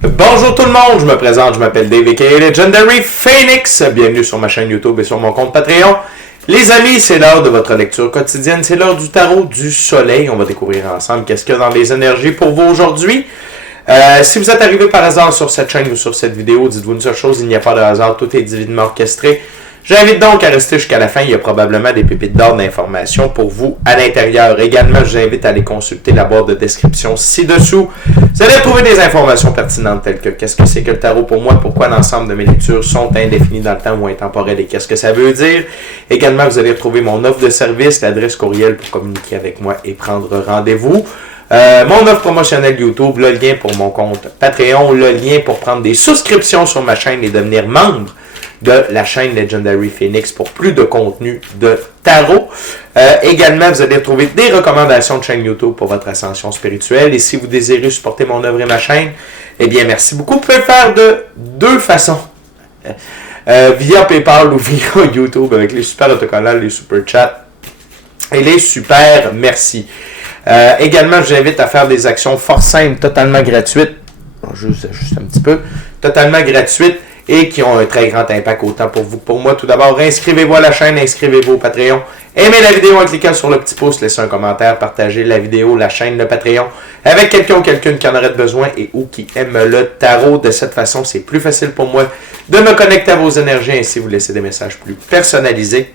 Bonjour tout le monde, je me présente, je m'appelle Dave aka Legendary Phoenix. Bienvenue sur ma chaîne YouTube et sur mon compte Patreon. Les amis, c'est l'heure de votre lecture quotidienne, c'est l'heure du tarot du soleil. On va découvrir ensemble qu'est-ce qu'il y a dans les énergies pour vous aujourd'hui. Si vous êtes arrivé par hasard sur cette chaîne ou sur cette vidéo, dites-vous une seule chose, il n'y a pas de hasard, tout est divinement orchestré. J'invite donc à rester jusqu'à la fin, il y a probablement des pépites d'or d'informations pour vous à l'intérieur. Également, je vous invite à aller consulter la barre de description ci-dessous. Vous allez trouver des informations pertinentes telles que qu'est-ce que c'est que le tarot pour moi, pourquoi l'ensemble de mes lectures sont indéfinies dans le temps ou intemporelles et qu'est-ce que ça veut dire. Également, vous allez retrouver mon offre de service, l'adresse courriel pour communiquer avec moi et prendre rendez-vous. Mon offre promotionnelle YouTube, le lien pour mon compte Patreon, le lien pour prendre des souscriptions sur ma chaîne et devenir membre de la chaîne Legendary Phoenix pour plus de contenu de tarot. Également, vous allez retrouver des recommandations de chaîne YouTube pour votre ascension spirituelle. Et si vous désirez supporter mon œuvre et ma chaîne, eh bien, merci beaucoup. Vous pouvez le faire de deux façons. Via PayPal ou via YouTube avec les super autocollants, les super chats et les super merci. Également, je vous invite à faire des actions fort simples, totalement gratuites. Juste un petit peu. Totalement gratuites. Et qui ont un très grand impact autant pour vous que pour moi. Tout d'abord, inscrivez-vous à la chaîne, inscrivez-vous au Patreon. Aimez la vidéo en cliquant sur le petit pouce, laissez un commentaire, partagez la vidéo, la chaîne, le Patreon avec quelqu'un ou quelqu'une qui en aurait besoin et ou qui aime le tarot. De cette façon, c'est plus facile pour moi de me connecter à vos énergies et ainsi vous laisser des messages plus personnalisés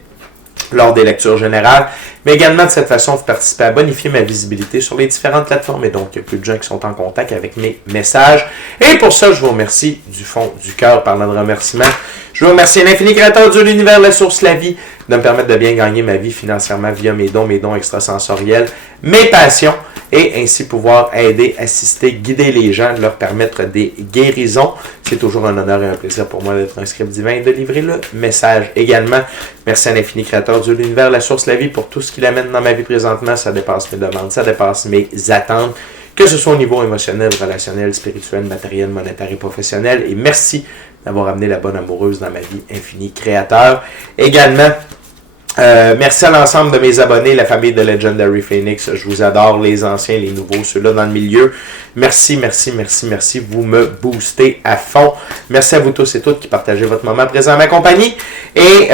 lors des lectures générales. Mais également, de cette façon, vous participez à bonifier ma visibilité sur les différentes plateformes. Et donc, il y a plus de gens qui sont en contact avec mes messages. Et pour ça, je vous remercie du fond du cœur. Parlant de remerciements, je vous remercie l'infini créateur de l'univers, la source, la vie, de me permettre de bien gagner ma vie financièrement via mes dons extrasensoriels, mes passions, et ainsi pouvoir aider, assister, guider les gens, leur permettre des guérisons. C'est toujours un honneur et un plaisir pour moi d'être un script divin et de livrer le message. Également, merci à l'infini créateur de l'univers, la source, la vie, pour tout ce qu'il amène dans ma vie présentement. Ça dépasse mes demandes, ça dépasse mes attentes, que ce soit au niveau émotionnel, relationnel, spirituel, matériel, monétaire et professionnel. Et merci d'avoir amené la bonne amoureuse dans ma vie, infini créateur. Également, merci à l'ensemble de mes abonnés, la famille de Legendary Phoenix. Je vous adore, les anciens, les nouveaux, ceux-là dans le milieu. Merci, merci, merci, merci. Vous me boostez à fond. Merci à vous tous et toutes qui partagez votre moment présent à ma compagnie. Et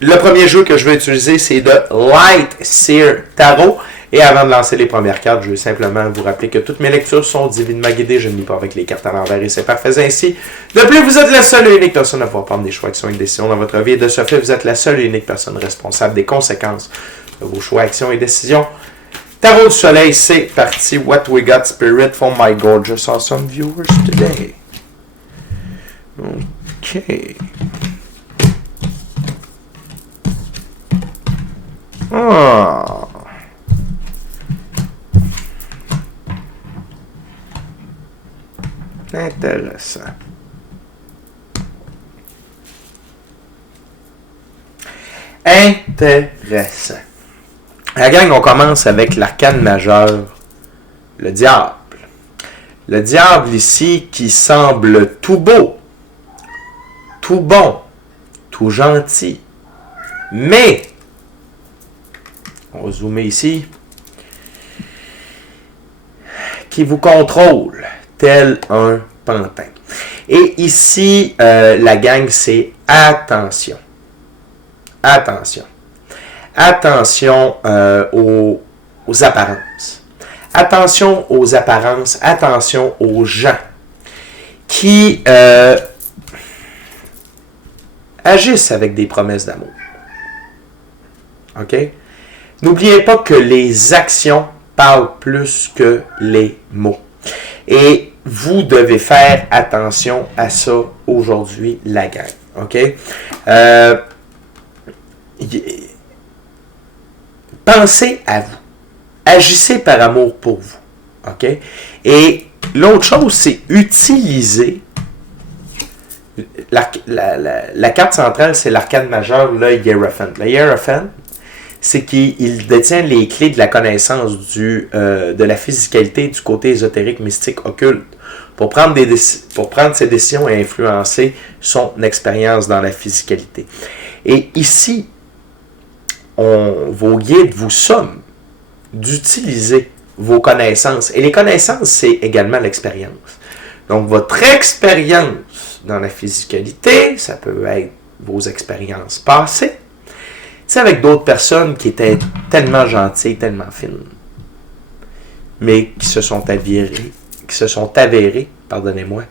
le premier jeu que je vais utiliser, c'est de Light Seer Tarot. Et avant de lancer les premières cartes, je vais simplement vous rappeler que toutes mes lectures sont divinement guidées. Je ne lis pas avec les cartes à l'envers et c'est parfait ainsi. De plus, vous êtes la seule et unique personne à pouvoir prendre des choix, actions et décisions dans votre vie. Et de ce fait, vous êtes la seule et unique personne responsable des conséquences de vos choix, actions et décisions. Tarot du soleil, c'est parti. What we got, spirit, for my gorgeous awesome viewers today. OK. Ah. Intéressant. Intéressant. La gang, on commence avec l'arcane majeur, le diable. Le diable ici qui semble tout beau, tout bon, tout gentil. Mais, on va zoomer ici, qui vous contrôle tel un pantin. Et ici, la gang, c'est attention. Attention. Attention aux apparences. Attention aux apparences. Attention aux gens qui agissent avec des promesses d'amour. OK? N'oubliez pas que les actions parlent plus que les mots. Et vous devez faire attention à ça aujourd'hui, la gang. OK? Pensez à vous. Agissez par amour pour vous. OK? Et l'autre chose, c'est utiliser la carte centrale, c'est l'arcane majeur, le Hierophant. Le Hierophant, c'est qu'il détient les clés de la connaissance de la physicalité, du côté ésotérique, mystique, occulte, pour prendre ses décisions et influencer son expérience dans la physicalité. Et ici, vos guides vous somment d'utiliser vos connaissances. Et les connaissances, c'est également l'expérience. Donc, votre expérience dans la physicalité, ça peut être vos expériences passées. C'est avec d'autres personnes qui étaient tellement gentilles, tellement fines, mais qui se sont avérées, pardonnez-moi,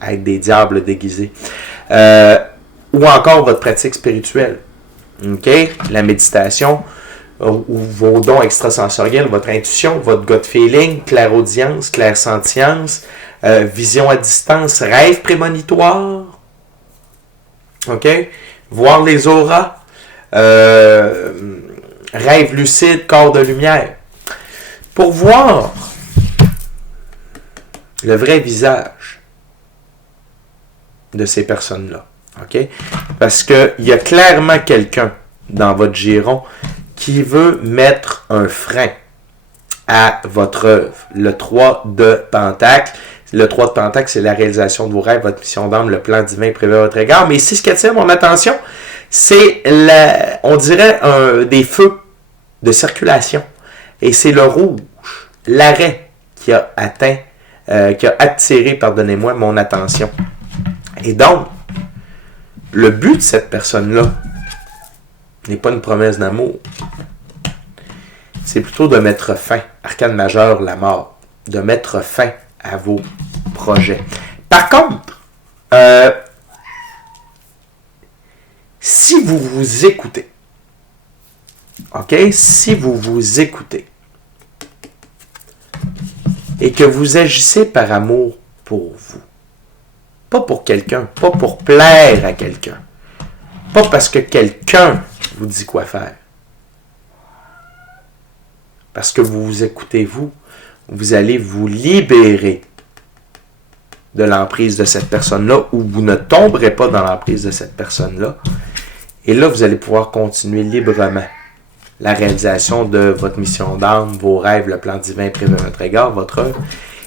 à être des diables déguisés. Ou encore votre pratique spirituelle. Okay? La méditation, ou vos dons extrasensoriels, votre intuition, votre gut feeling, clairaudience, clairsentience, vision à distance, rêve prémonitoire. OK? Voir les auras, rêve lucide, corps de lumière. Pour voir le vrai visage de ces personnes-là. OK? Parce qu'il y a clairement quelqu'un dans votre giron qui veut mettre un frein à votre œuvre. Le 3 de Pentacle. Le 3 de Pentacle, c'est la réalisation de vos rêves, votre mission d'âme, le plan divin prévu à votre égard. Mais ici, ce qui attire mon attention, c'est, on dirait, des feux de circulation. Et c'est le rouge, l'arrêt, qui a attiré, pardonnez-moi, mon attention. Et donc, le but de cette personne-là n'est pas une promesse d'amour. C'est plutôt de mettre fin, arcane majeur, la mort, de mettre fin à vos projets. Par contre, si vous vous écoutez, OK? Si vous vous écoutez et que vous agissez par amour pour vous, pas pour quelqu'un, pas pour plaire à quelqu'un, pas parce que quelqu'un vous dit quoi faire, parce que vous vous écoutez vous allez vous libérer de l'emprise de cette personne-là, ou vous ne tomberez pas dans l'emprise de cette personne-là. Et là, vous allez pouvoir continuer librement la réalisation de votre mission d'âme, vos rêves, le plan divin prévu à votre égard, votre œuvre.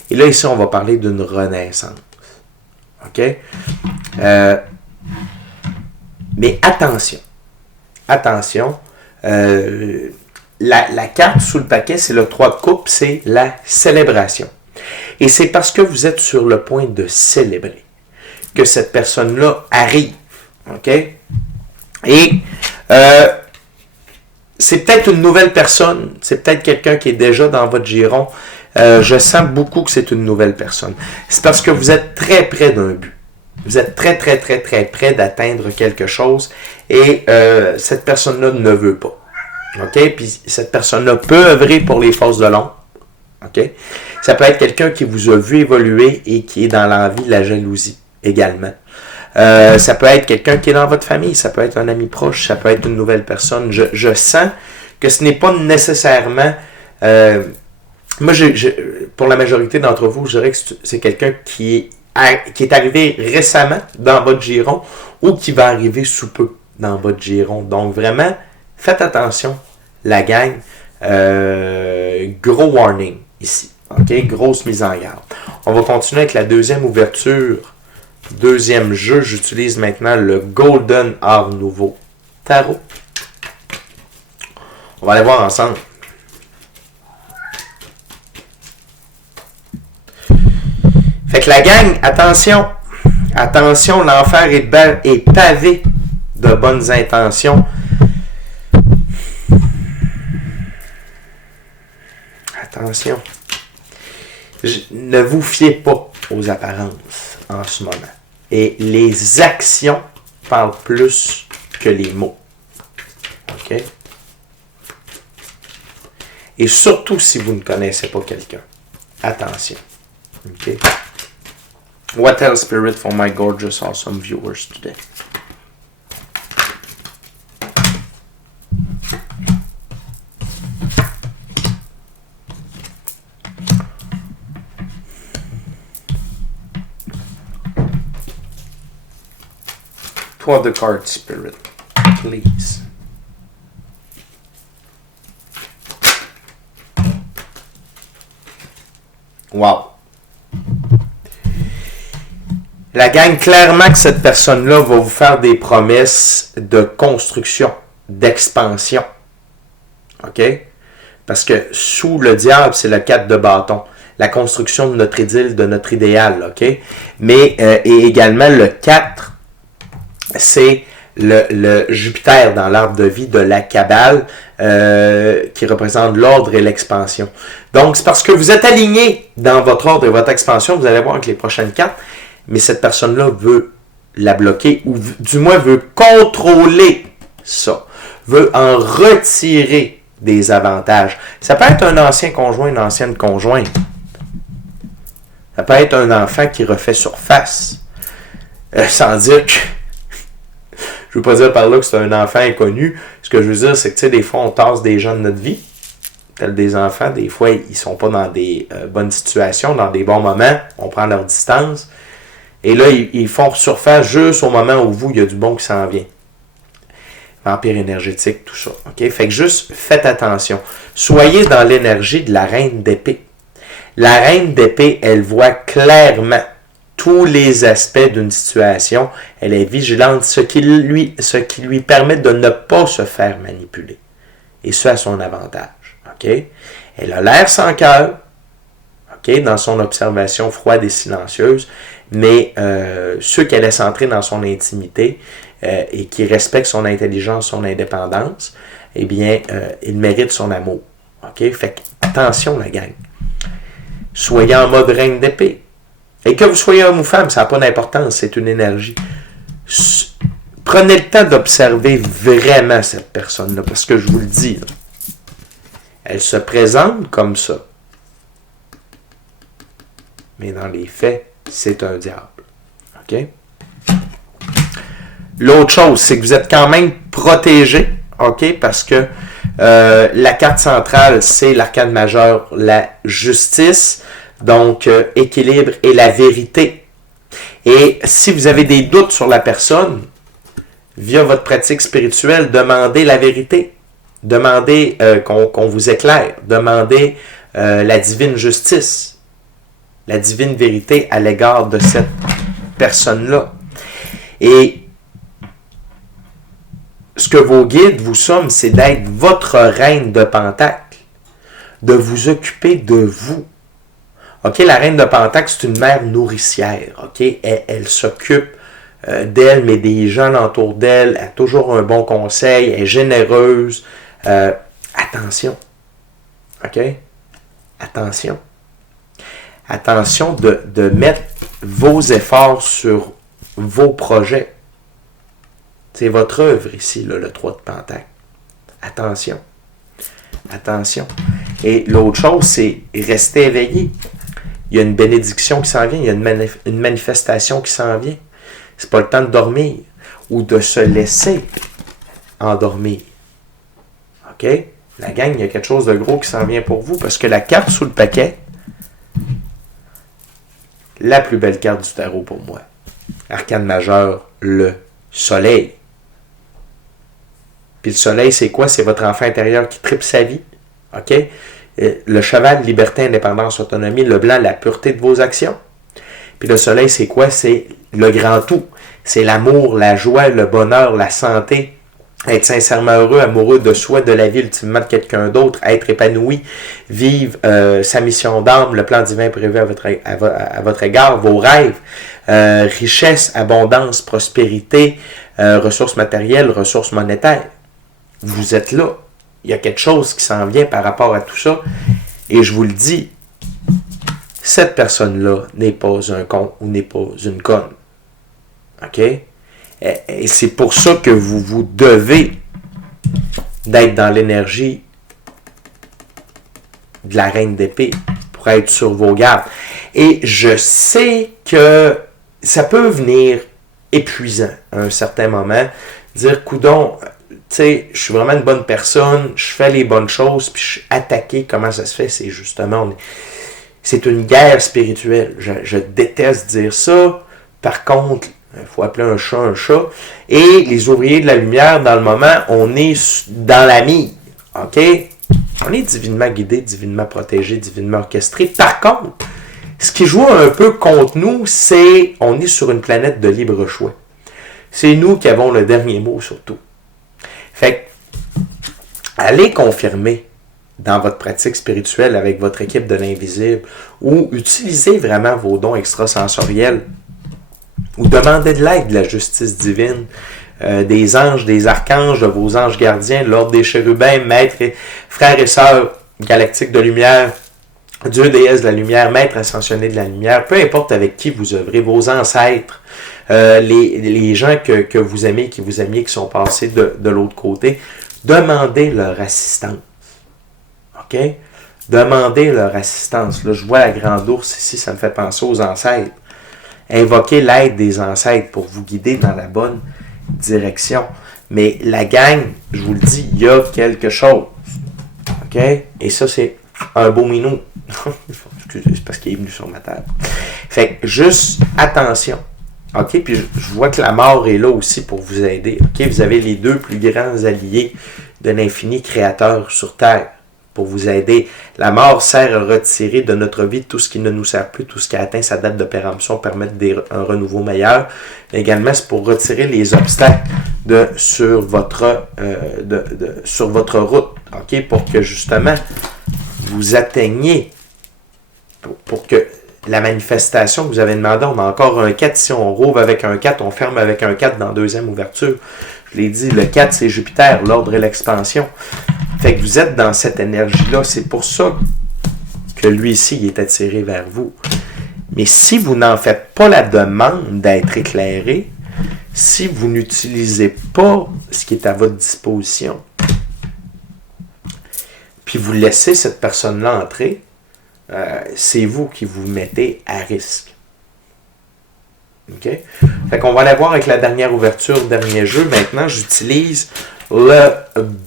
Et là, ici, on va parler d'une renaissance. OK? Mais attention. Attention. La carte sous le paquet, c'est le 3 de coupe, c'est la célébration. Et c'est parce que vous êtes sur le point de célébrer que cette personne-là arrive. OK? Et c'est peut-être une nouvelle personne, c'est peut-être quelqu'un qui est déjà dans votre giron. Je sens beaucoup que c'est une nouvelle personne. C'est parce que vous êtes très près d'un but. Vous êtes très, très, très, très près d'atteindre quelque chose et cette personne-là ne veut pas. OK? Puis cette personne-là peut œuvrer pour les forces de l'ombre. OK? Ça peut être quelqu'un qui vous a vu évoluer et qui est dans l'envie de la jalousie également. Ça peut être quelqu'un qui est dans votre famille, ça peut être un ami proche, ça peut être une nouvelle personne. Je sens que ce n'est pas nécessairement... moi, pour la majorité d'entre vous, je dirais que c'est quelqu'un qui est arrivé récemment dans votre giron ou qui va arriver sous peu dans votre giron. Donc vraiment, faites attention, la gang. Gros warning ici. OK? Grosse mise en garde. On va continuer avec la deuxième ouverture. Deuxième jeu, j'utilise maintenant le Golden Art Nouveau Tarot. On va aller voir ensemble. Fait que la gang, attention. Attention, l'enfer est pavé de bonnes intentions. Attention. Ne vous fiez pas aux apparences en ce moment. Et les actions parlent plus que les mots. OK? Et surtout si vous ne connaissez pas quelqu'un. Attention. OK? What else, Spirit, for my gorgeous, awesome viewers today? Two of the cards, Spirit, please. Wow. La gang, clairement que cette personne-là va vous faire des promesses de construction, d'expansion. OK? Parce que sous le diable, c'est le 4 de bâton. La construction de notre idylle, de notre idéal, OK? Mais, et également, le 4, c'est le Jupiter dans l'arbre de vie de la Kabbale, qui représente l'ordre et l'expansion. Donc, c'est parce que vous êtes aligné dans votre ordre et votre expansion, vous allez voir avec les prochaines cartes, mais cette personne-là veut la bloquer, ou du moins veut contrôler ça, veut en retirer des avantages. Ça peut être un ancien conjoint, une ancienne conjointe. Ça peut être un enfant qui refait surface. Sans dire que... Je veux pas dire par là que c'est un enfant inconnu. Ce que je veux dire, c'est que, tu sais, des fois, on tasse des gens de notre vie, tels des enfants. Des fois, ils sont pas dans des bonnes situations, dans des bons moments. On prend leur distance. Et là, ils font surface juste au moment où il y a du bon qui s'en vient. Vampire énergétique, tout ça. OK? Fait que juste, faites attention. Soyez dans l'énergie de la reine d'épée. La reine d'épée, elle voit clairement tous les aspects d'une situation. Elle est vigilante, ce qui lui permet de ne pas se faire manipuler. Et ce, à son avantage. OK? Elle a l'air sans cœur, OK, dans son observation froide et silencieuse, mais ceux qu'elle laisse entrer dans son intimité et qui respectent son intelligence, son indépendance, eh bien, ils méritent son amour. OK? Fait que, attention, la gang. Soyez en mode reine d'épée. Et que vous soyez homme ou femme, ça n'a pas d'importance, c'est une énergie. Prenez le temps d'observer vraiment cette personne-là, parce que je vous le dis, là, elle se présente comme ça. Mais dans les faits, c'est un diable. OK? L'autre chose, c'est que vous êtes quand même protégé, OK? Parce que la carte centrale, c'est l'arcane majeur, la justice, donc équilibre et la vérité. Et si vous avez des doutes sur la personne, via votre pratique spirituelle, demandez la vérité. Demandez qu'on vous éclaire. Demandez la divine justice, la divine vérité à l'égard de cette personne-là. Et ce que vos guides vous somment, c'est d'être votre reine de Pentacle, de vous occuper de vous. OK, la reine de Pentacle, c'est une mère nourricière. OK, elle s'occupe d'elle, mais des gens l'entourent d'elle, elle a toujours un bon conseil, elle est généreuse. Attention. OK? Attention. Attention de mettre vos efforts sur vos projets. C'est votre œuvre ici, là, le 3 de Pentacle. Attention. Attention. Et l'autre chose, c'est rester éveillé. Il y a une bénédiction qui s'en vient, il y a une manifestation qui s'en vient. C'est pas le temps de dormir ou de se laisser endormir. OK? La gang, il y a quelque chose de gros qui s'en vient pour vous parce que la carte sous le paquet, la plus belle carte du tarot pour moi. Arcane majeur, le soleil. Puis le soleil, c'est quoi? C'est votre enfant intérieur qui tripe sa vie. OK? Le cheval, liberté, indépendance, autonomie. Le blanc, la pureté de vos actions. Puis le soleil, c'est quoi? C'est le grand tout. C'est l'amour, la joie, le bonheur, la santé. Être sincèrement heureux, amoureux de soi, de la vie, ultimement de quelqu'un d'autre. Être épanoui. Vivre sa mission d'âme, le plan divin prévu à votre égard. Vos rêves. Richesse, abondance, prospérité. Ressources matérielles, ressources monétaires. Vous êtes là. Il y a quelque chose qui s'en vient par rapport à tout ça. Et je vous le dis, cette personne-là n'est pas un con ou n'est pas une conne. OK? Et c'est pour ça que vous devez d'être dans l'énergie de la reine d'épée pour être sur vos gardes. Et je sais que ça peut venir épuisant à un certain moment. Dire, coudon, tu sais, je suis vraiment une bonne personne, je fais les bonnes choses, puis je suis attaqué. Comment ça se fait? C'est justement, c'est une guerre spirituelle. Je déteste dire ça. Par contre, il faut appeler un chat un chat. Et les ouvriers de la lumière, dans le moment, on est dans la mire. OK? On est divinement guidé, divinement protégé, divinement orchestré. Par contre, ce qui joue un peu contre nous, c'est on est sur une planète de libre choix. C'est nous qui avons le dernier mot sur tout. Fait que, allez confirmer dans votre pratique spirituelle avec votre équipe de l'invisible, ou utilisez vraiment vos dons extrasensoriels, ou demandez de l'aide de la justice divine, des anges, des archanges, de vos anges gardiens, l'ordre des chérubins, maîtres, frères et sœurs galactiques de lumière, Dieu, déesse de la lumière, maître ascensionné de la lumière, peu importe avec qui vous œuvrez, vos ancêtres, les gens que vous aimez, qui vous aimiez, qui sont passés de l'autre côté, demandez leur assistance. OK? Demandez leur assistance. Là, je vois la grande ours ici, ça me fait penser aux ancêtres. Invoquez l'aide des ancêtres pour vous guider dans la bonne direction. Mais la gang, je vous le dis, il y a quelque chose. OK? Et ça, c'est un beau minou. Excusez, c'est parce qu'il est venu sur ma table. Fait que juste attention. OK? Puis je vois que la mort est là aussi pour vous aider. OK? Vous avez les deux plus grands alliés de l'infini créateur sur Terre pour vous aider. La mort sert à retirer de notre vie tout ce qui ne nous sert plus, tout ce qui a atteint sa date de péremption, permettre un renouveau meilleur. Mais également, c'est pour retirer les obstacles sur votre route. OK? Pour que justement, vous atteigniez, pour que la manifestation que vous avez demandé, on a encore un 4, si on rouvre avec un 4, on ferme avec un 4 dans la deuxième ouverture. Je l'ai dit, le 4, c'est Jupiter, l'ordre et l'expansion. Fait que vous êtes dans cette énergie-là. C'est pour ça que lui ici, il est attiré vers vous. Mais si vous n'en faites pas la demande d'être éclairé, si vous n'utilisez pas ce qui est à votre disposition, puis vous laissez cette personne-là entrer, c'est vous qui vous mettez à risque. OK? Fait qu'on va aller voir avec la dernière ouverture, dernier jeu. Maintenant, j'utilise le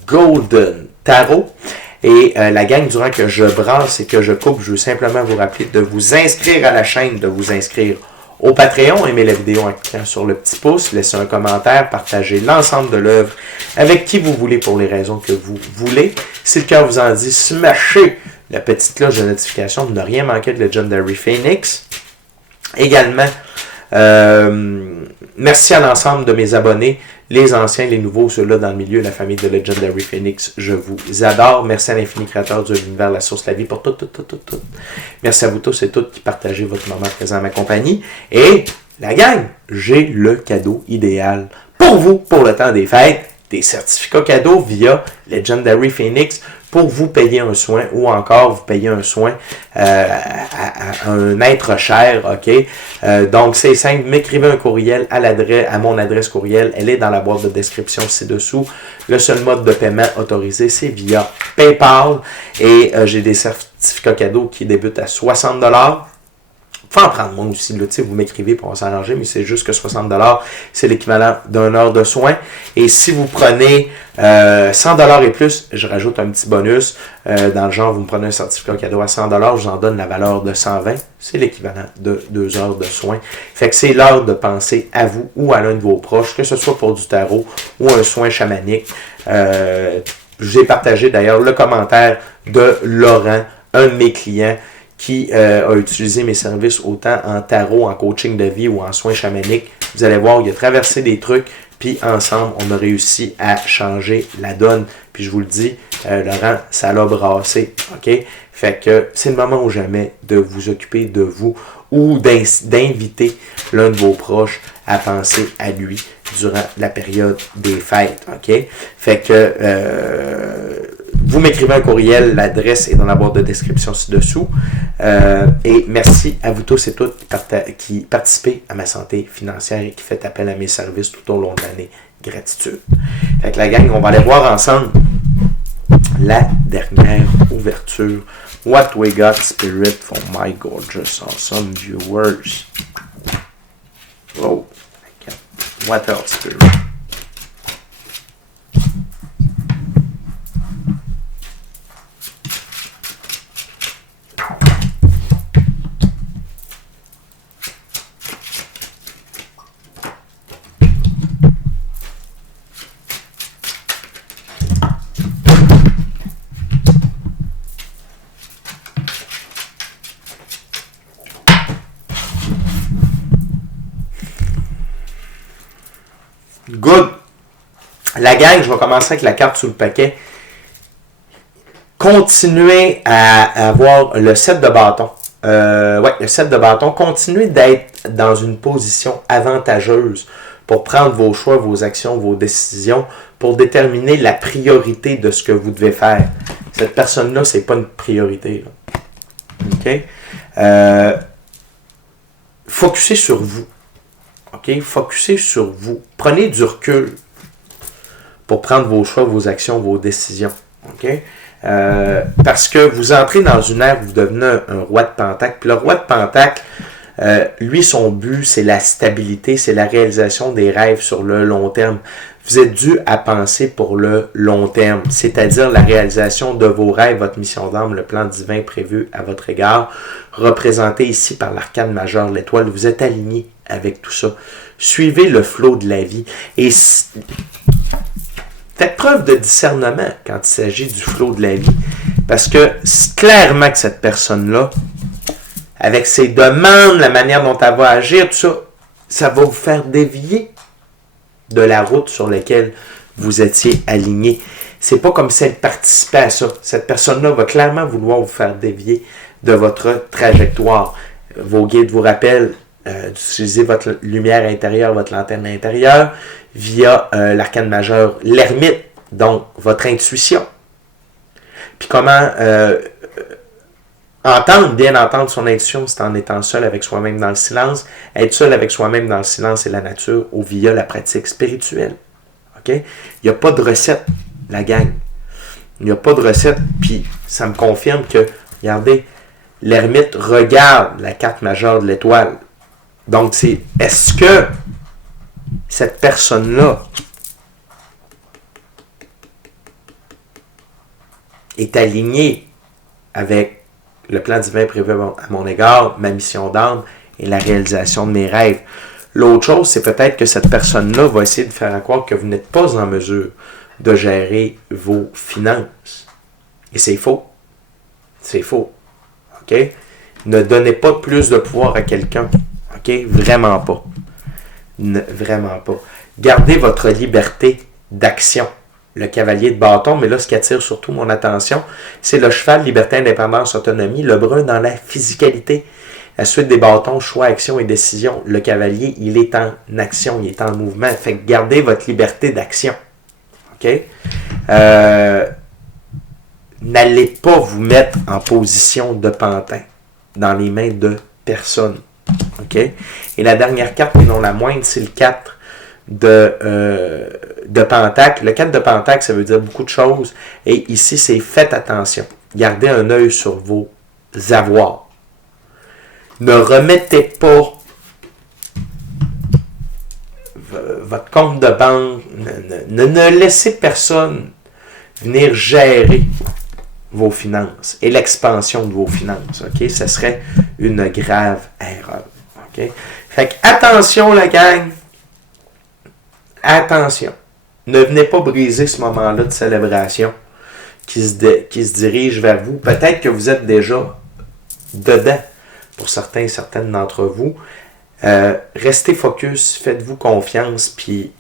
Golden Tarot. Et la gang, durant que je brasse et que je coupe, je veux simplement vous rappeler de vous inscrire à la chaîne, de vous inscrire au Patreon, aimer la vidéo en cliquant sur le petit pouce, laisser un commentaire, partager l'ensemble de l'œuvre avec qui vous voulez pour les raisons que vous voulez. Si le cœur vous en dit, smashez la petite cloche de notification pour ne rien manquer de Legendary Phoenix. Également, merci à l'ensemble de mes abonnés, les anciens, les nouveaux, ceux-là dans le milieu, la famille de Legendary Phoenix, je vous adore. Merci à l'infini créateur de l'univers, la source, la vie, pour tout. Merci à vous tous et toutes qui partagez votre moment présent à ma compagnie. Et la gang, j'ai le cadeau idéal pour vous, pour le temps des fêtes, des certificats cadeaux via Legendary Phoenix pour vous payer un soin ou encore vous payer un soin à un être cher, OK? Donc, c'est simple, m'écrivez un courriel à mon adresse courriel. Elle est dans la boîte de description ci-dessous. Le seul mode de paiement autorisé, c'est via PayPal. Et j'ai des certificats cadeaux qui débutent à 60 $. Faut en prendre moins aussi, là, vous m'écrivez pour s'arranger, mais c'est juste que 60 $, c'est l'équivalent d'une heure de soin. Et si vous prenez 100 $ et plus, je rajoute un petit bonus. Dans le genre, vous me prenez un certificat cadeau à 100 $, je vous en donne la valeur de 120. C'est l'équivalent de 2 heures de soin. Fait que c'est l'heure de penser à vous ou à l'un de vos proches, que ce soit pour du tarot ou un soin chamanique. Je vous ai partagé d'ailleurs le commentaire de Laurent, un de mes clients, qui a utilisé mes services autant en tarot, en coaching de vie ou en soins chamaniques. Vous allez voir, il a traversé des trucs, puis ensemble, on a réussi à changer la donne. Puis je vous le dis, Laurent, ça l'a brassé, OK? Fait que c'est le moment ou jamais de vous occuper de vous ou d'inviter l'un de vos proches à penser à lui durant la période des fêtes, OK? Fait que vous m'écrivez un courriel, l'adresse est dans la boîte de description ci-dessous. Et merci à vous tous et toutes qui participez à ma santé financière et qui faites appel à mes services tout au long de l'année. Gratitude. Fait que la gang, on va aller voir ensemble la dernière ouverture. What we got, Spirit, for my gorgeous, awesome viewers. Oh, what else, Spirit? Good. La gang, je vais commencer avec la carte sous le paquet. continuez à avoir le 7 de bâton. Le 7 de bâton. Continuez d'être dans une position avantageuse pour prendre vos choix, vos actions, vos décisions, pour déterminer la priorité de ce que vous devez faire. Cette personne-là, c'est pas une priorité. OK? Focussez sur vous. OK? Focussez sur vous. Prenez du recul pour prendre vos choix, vos actions, vos décisions. OK? Parce que vous entrez dans une ère où vous devenez un roi de Pentacle. Puis le roi de Pentacle, lui, son but, c'est la stabilité, c'est la réalisation des rêves sur le long terme. Vous êtes dû à penser pour le long terme, c'est-à-dire la réalisation de vos rêves, votre mission d'âme, le plan divin prévu à votre égard, représenté ici par l'arcane majeur, l'étoile. Vous êtes aligné avec tout ça. Suivez le flot de la vie. Et faites preuve de discernement quand il s'agit du flot de la vie. Parce que c'est clairement que cette personne-là, avec ses demandes, la manière dont elle va agir, tout ça, ça va vous faire dévier de la route sur laquelle vous étiez aligné. C'est pas comme si elle participait à ça. Cette personne-là va clairement vouloir vous faire dévier de votre trajectoire. Vos guides vous rappellent d'utiliser votre lumière intérieure, votre lanterne intérieure, via l'arcane majeur, l'ermite, donc votre intuition. Puis comment bien entendre son intuition, c'est en étant seul avec soi-même dans le silence. Être seul avec soi-même dans le silence et la nature ou via la pratique spirituelle. OK? Il n'y a pas de recette, la gang. Il n'y a pas de recette. Puis ça me confirme que, regardez, l'ermite regarde la carte majeure de l'étoile. Donc, est-ce que cette personne-là est alignée avec le plan divin prévu à mon égard, ma mission d'âme et la réalisation de mes rêves. L'autre chose, c'est peut-être que cette personne-là va essayer de faire croire que vous n'êtes pas en mesure de gérer vos finances. Et c'est faux. C'est faux. OK? Ne donnez pas plus de pouvoir à quelqu'un. OK? Vraiment pas. Vraiment pas. Gardez votre liberté d'action. Le cavalier de bâton, mais là, ce qui attire surtout mon attention, c'est le cheval, liberté, indépendance, autonomie, le brun dans la physicalité. La suite des bâtons, choix, action et décision. Le cavalier, il est en action, il est en mouvement. Fait que gardez votre liberté d'action. OK? N'allez pas vous mettre en position de pantin dans les mains de personne. OK? Et la dernière carte, mais non la moindre, c'est le 4 de Pentacle. Le 4 de Pentacle, ça veut dire beaucoup de choses. Et ici, c'est faites attention. Gardez un œil sur vos avoirs. Ne remettez pas votre compte de banque. Ne laissez personne venir gérer vos finances et l'expansion de vos finances. OK? Ce serait une grave erreur. OK? Fait que attention, la gang. Attention, ne venez pas briser ce moment-là de célébration qui se dirige vers vous. Peut-être que vous êtes déjà dedans pour certains et certaines d'entre vous. Restez focus, faites-vous confiance, puis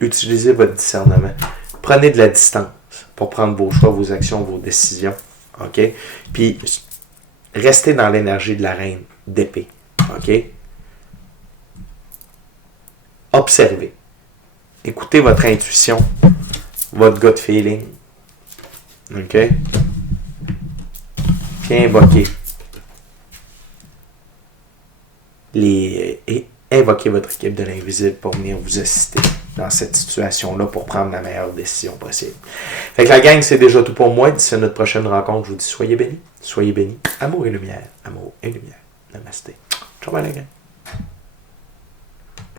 utilisez votre discernement. Prenez de la distance pour prendre vos choix, vos actions, vos décisions. OK? Puis restez dans l'énergie de la reine d'épée. OK? Observez. Écoutez votre intuition, votre gut feeling. OK? Puis invoquez. Invoquez votre équipe de l'invisible pour venir vous assister dans cette situation-là pour prendre la meilleure décision possible. Fait que la gang, c'est déjà tout pour moi. D'ici à notre prochaine rencontre, je vous dis soyez bénis. Soyez bénis. Amour et lumière. Amour et lumière. Namasté. Ciao, bye la gang.